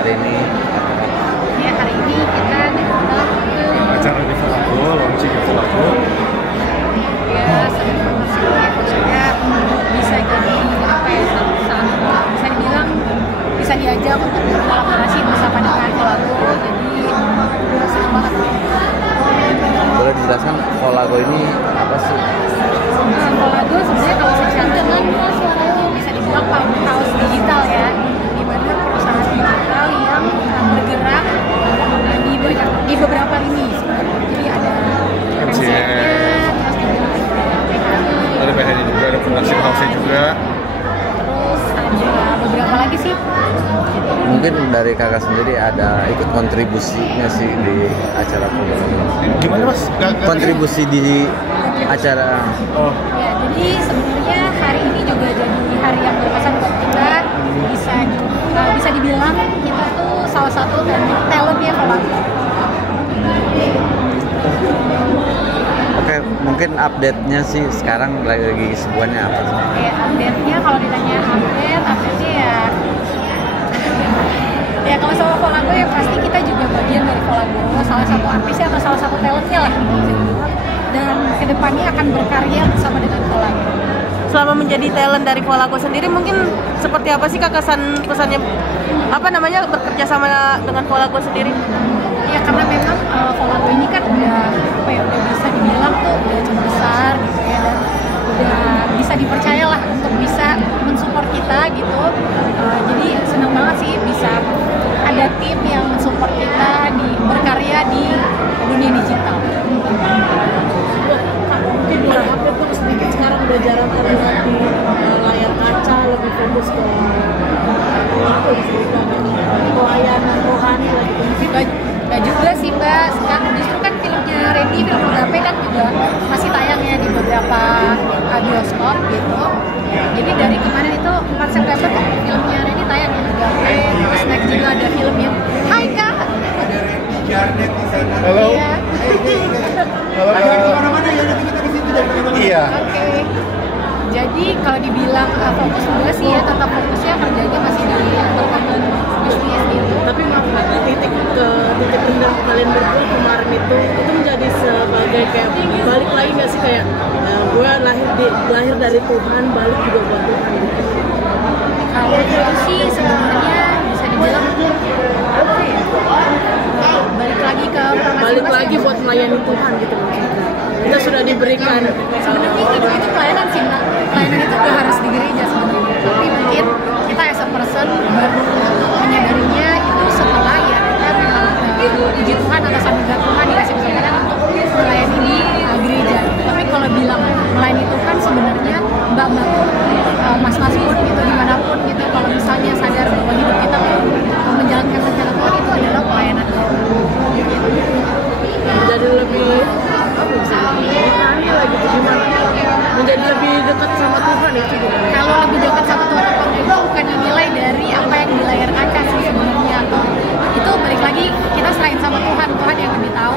hari ini? Ya, hari ini kita datang ke acara di Volago, launching di Volago. ya senang banget sih ya, maksudnya bisa jadi apa ya, bisa dibilang bisa diajak untuk berkolaborasi bersama dengan Volago, jadi senang banget. Boleh dijelaskan Volago ini apa sih? Volago sebenarnya kalau secara dengan suaranya bisa dibilang powerhouse digital ya, di mana perusahaan digital yang bergerak di beberapa lini sebenarnya. Jadi ada MCN-nya, terus juga Ada PHD juga, ada production house-nya juga. terus ada beberapa lagi sih. Mungkin dari kakak sendiri ada ikut kontribusinya sih di acara Volago. Gimana mas? Kontribusi di acara. Oh, Ya, jadi sebenarnya hari ini juga jadi hari yang berkesan buat kita. Bisa dibilang kita tuh salah satu talentnya Volago. Oke, mungkin update-nya sih sekarang lagi sebuahnya apa sih? Kayak update-nya, kalau ditanya update-nya ya kalau sama Volago ya pasti kita juga bagian dari Volago, salah satu artisnya atau salah satu talentnya lah bisa dibilang. Dan kedepannya akan berkarya bersama dengan Volago. Selama menjadi talent dari Volago sendiri, mungkin seperti apa sih Kak kesannya bekerja sama dengan Volago sendiri? Ya karena memang Volago ini kan udah bisa dibilang tuh udah cukup besar gitu ya, dan udah bisa dipercaya lah untuk bisa mensupport kita gitu. Jadi senang banget sih bisa ada tim yang mensupport kita berkarya di dunia digital. Mungkin boleh update dong sedikit, sekarang udah jarang terlihat di layar kaca, lebih fokus ke pelayanan rohani lah gitu. Gak juga sih Mbak, sekarang justru kan filmnya Randy, film Agape kan juga masih tayangnya di beberapa bioskop gitu. Jadi dari kemarin itu 4 September kan filmnya Randy tayang di Agape, terus next juga ada film yang Hai Kak. halo. Iya. Halo Iya. Oke. Jadi kalau dibilang fokus juga sih ya, tetap fokusnya kerjanya masih di perkembangan bisnis gitu. Tapi maaf Mbak, titik rendah kalian berdua kemarin itu menjadi sebagai kayak balik lagi nggak sih, kayak gue lahir dari Tuhan, balik juga buat Tuhan gitu. Kalau itu sih sebenarnya bisa dibilang apa ya? Balik lagi Buat melayani Tuhan gitu maksudnya. Kita sudah diberikan sebenarnya hidup itu pelayanan sih Mbak. Pelayanan itu gak harus di gereja sebenarnya. Tapi mungkin kita as a person baru menyadarinya itu setelah ya kita memang puji Tuhan atas anugerah Tuhan dikasih kesempatan untuk melayani di gereja. Tapi kalau bilang melayani Tuhan sebenarnya mbak-mbak pun mas-mas pun gitu dimanapun gitu, kalau misalnya sadar bahwa hidup kita menjalankan rencana Tuhan itu adalah pelayanan. menjadi lebih rohani lah gitu, gimana? Menjadi lebih dekat sama Tuhan itu gimana? Kalau lebih dekat sama Tuhan apa enggak itu bukan dinilai dari apa yang di layar kaca sih sebenarnya. Itu balik lagi kita selain sama Tuhan yang lebih tahu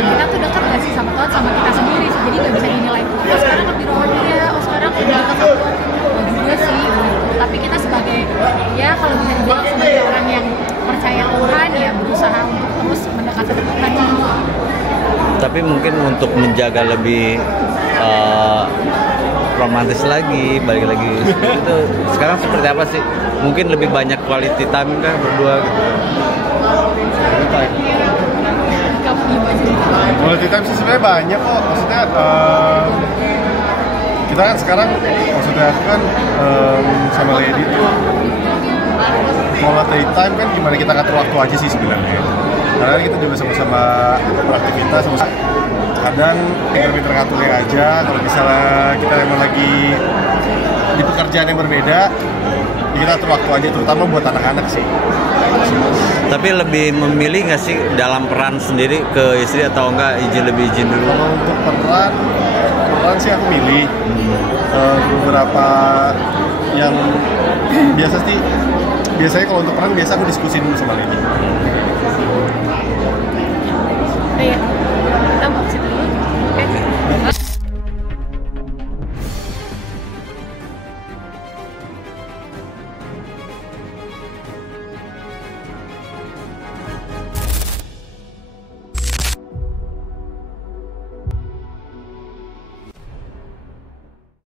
kita tuh dekat nggak sih sama Tuhan, sama kita sendiri sih. Jadi nggak bisa dinilai oh sekarang lebih rohani ya, oh sekarang lebih dekat sama Tuhan. Oh juga sih gitu. Tapi kita sebagai ya kalau bisa dibilang sebagai orang yang percaya Tuhan ya berusaha untuk terus mendekati Tuhan. Tapi mungkin untuk menjaga lebih romantis lagi, balik lagi itu sekarang seperti apa sih? Mungkin lebih banyak quality time kan berdua gitu. Quality time sih sebenarnya banyak kok. Maksudnya kita kan sekarang, maksudnya aku kan sama Lady tuh quality time kan gimana kita ngatur waktu aja sih sebenarnya. Karena kita juga sama-sama beraktivitas, kadang pinter-pinter ngaturnya aja. Kalau misalnya kita emang lagi di pekerjaan yang berbeda, kita atur waktu aja, terutama buat anak-anak sih. Tapi lebih memilih nggak sih dalam peran sendiri ke istri atau enggak lebih izin dulu? Kalau untuk peran sih aku milih beberapa yang biasanya kalau untuk peran biasa aku diskusi dulu sama Lady.